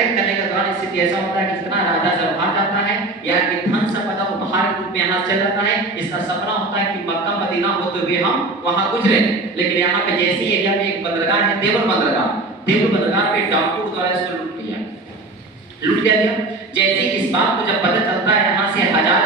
Attack करने के दौरान स्थिति ऐसा होता है कि जितना राजा जब भाग जाता है, यहाँ के धन संपदा वो बाहर के रूप में यहाँ चल जाता है। इसका सपना होता है कि मक्का मदीना होते हुए हम वहां गुजरे, लेकिन यहाँ पे जैसे एरिया में एक बंदरगाह है, देवल बंदरगाह पे डाकुओं द्वारा इसको लूट लिया गया। जैसे इस बात को जब पता चलता है, यहाँ से हजार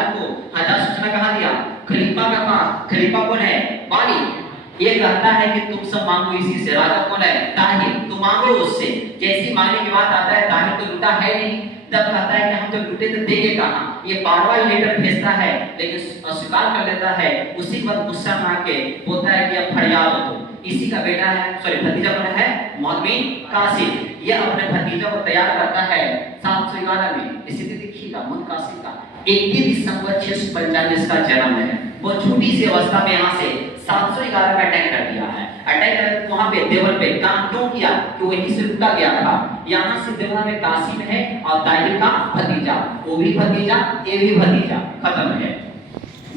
सूचना कहा दिया खलीफा का पास। खलीफा कौन है? वाली। ये कहता है कि तुम सब मांगो इसी से। राजा कौन है? ताहिर। तुम मांगो उससे। जैसी मांगने की बात आता है, ताहिर तो लूटा है नहीं, जब कहता है कि हम तो लूटे तो देंगे कहां। ये बार-बार लेटर भेजता है लेकिन अस्वीकार कर लेता है। उसी के बाद गुस्सा में आके बोलता है कि अब फरियाद हो। इसी का बेटा है, सॉरी भतीजा कौन है? मोहम्मद कासिम। ये अपने भतीजा को तैयार करता है 711 में। स्थिति देखिएगा मोहम्मद कासिम का 31 दिसंबर 645 का जन्म है। वो छोटी सी अवस्था में यहाँ से 711 का अटैक कर दिया है। अटैक कर वहां पे देवल पे काम क्यों किया? कि वहीं से लूटा गया था। यहाँ से देवल में कासिम है और ताहिर का भतीजा, वो भी भतीजा, ये भी भतीजा, खत्म है।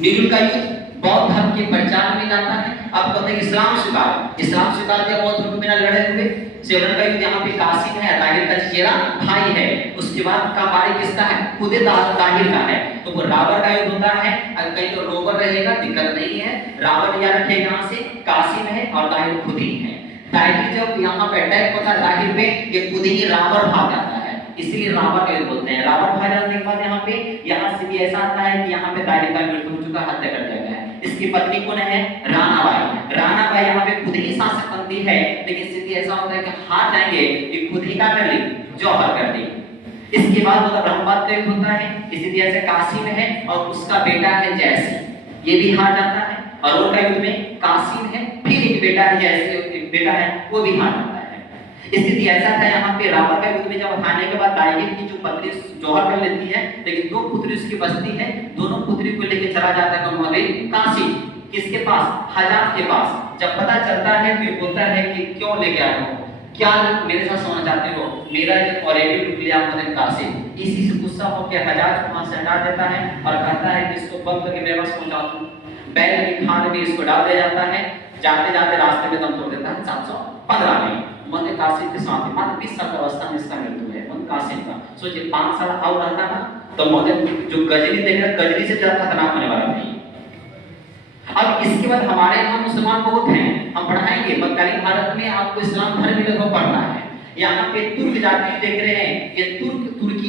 नीलू का युद्ध बौद्ध धर्म के प्रचार में जाता है। अब कहते हैं इस्लाम स्वीकार किया, बौद्ध धर्म में लड़े हुए। सेवन का युद्ध यहाँ पे कासिम है, ताहिर का चचेरा भाई है। उसके बाद का बारी किसका है? खुद ताहिर का है। तो वो रावण का युद्ध होता है। अगर कहीं तो रोवर रहेगा, दिक्कत नहीं है। रावण या रखेगा यहाँ से, कासिम है और ताहिर खुद ही है। ताहिर जब यहाँ पे अटैक होता है ताहिर पे, ये खुद ही रावण भाग जाता है, इसलिए रावण का युद्ध बोलते हैं। रावण भाग जाने के बाद यहाँ से भी ऐसा आता है कि यहाँ पे ताहिर का मृत्यु हो चुका, हत्या कर दिया गया है। इसकी पत्नी कौन है? रानाबाई यहाँ पे खुद ही शासक बनती है, लेकिन स्थिति ऐसा होता है कि हार जाएंगे, ये खुद ही क्या कर ली? जौहर कर दी। इसके बाद मतलब ब्रह्मपाद का युद्ध होता है। स्थिति ऐसे कासिम है और उसका बेटा है जयसिंह, ये भी हार जाता है। और उनका युद्ध में कासिम है, फिर एक बेटा है जयसिंह, एक बेटा है वो भी हार जाता है। स्थिति ऐसा था यहाँ पे रावण का युद्ध में जब हारने के बाद ताहिर की जो पत्नी जौहर कर लेती है, लेकिन दो पुत्री उसकी बचती है। दोनों पुत्री को लेकर चला जाता है मोहम्मद कासिम। किसके पास? हजाज के पास। जब पता चलता है तो बोलता है कि क्यों लेके आए हो, क्या मेरे साथ सोना चाहते हो? मेरा एक ऑलरेडी लूट लिया मोहम्मद कासिम। इसी से गुस्सा होकर हजाज को वहां से हटा देता है और कहता है कि इसको बंद करके मेरे पास पहुंचा दूं। बैल की खाल में इसको डाल दिया जाता है। जाते जाते रास्ते में दम तोड़ देता है 715 में। मोहम्मद कासिम के साथ मात्र 20 साल की अवस्था में इसका मृत्यु है। मोहम्मद कासिम का सोचिए 5 साल और रहता ना तो मोहम्मद जो गजनी देख रहा, गजनी से ज्यादा खतरनाक होने वाला नहीं। अब इसके बाद हमारे यहाँ मुसलमान बहुत हैं, हम पढ़ाएंगे। मध्यकालीन भारत में आपको इस्लाम धर्म में लगभग पढ़ना है। यहाँ पे तुर्क जाति देख रहे हैं कि तुर्की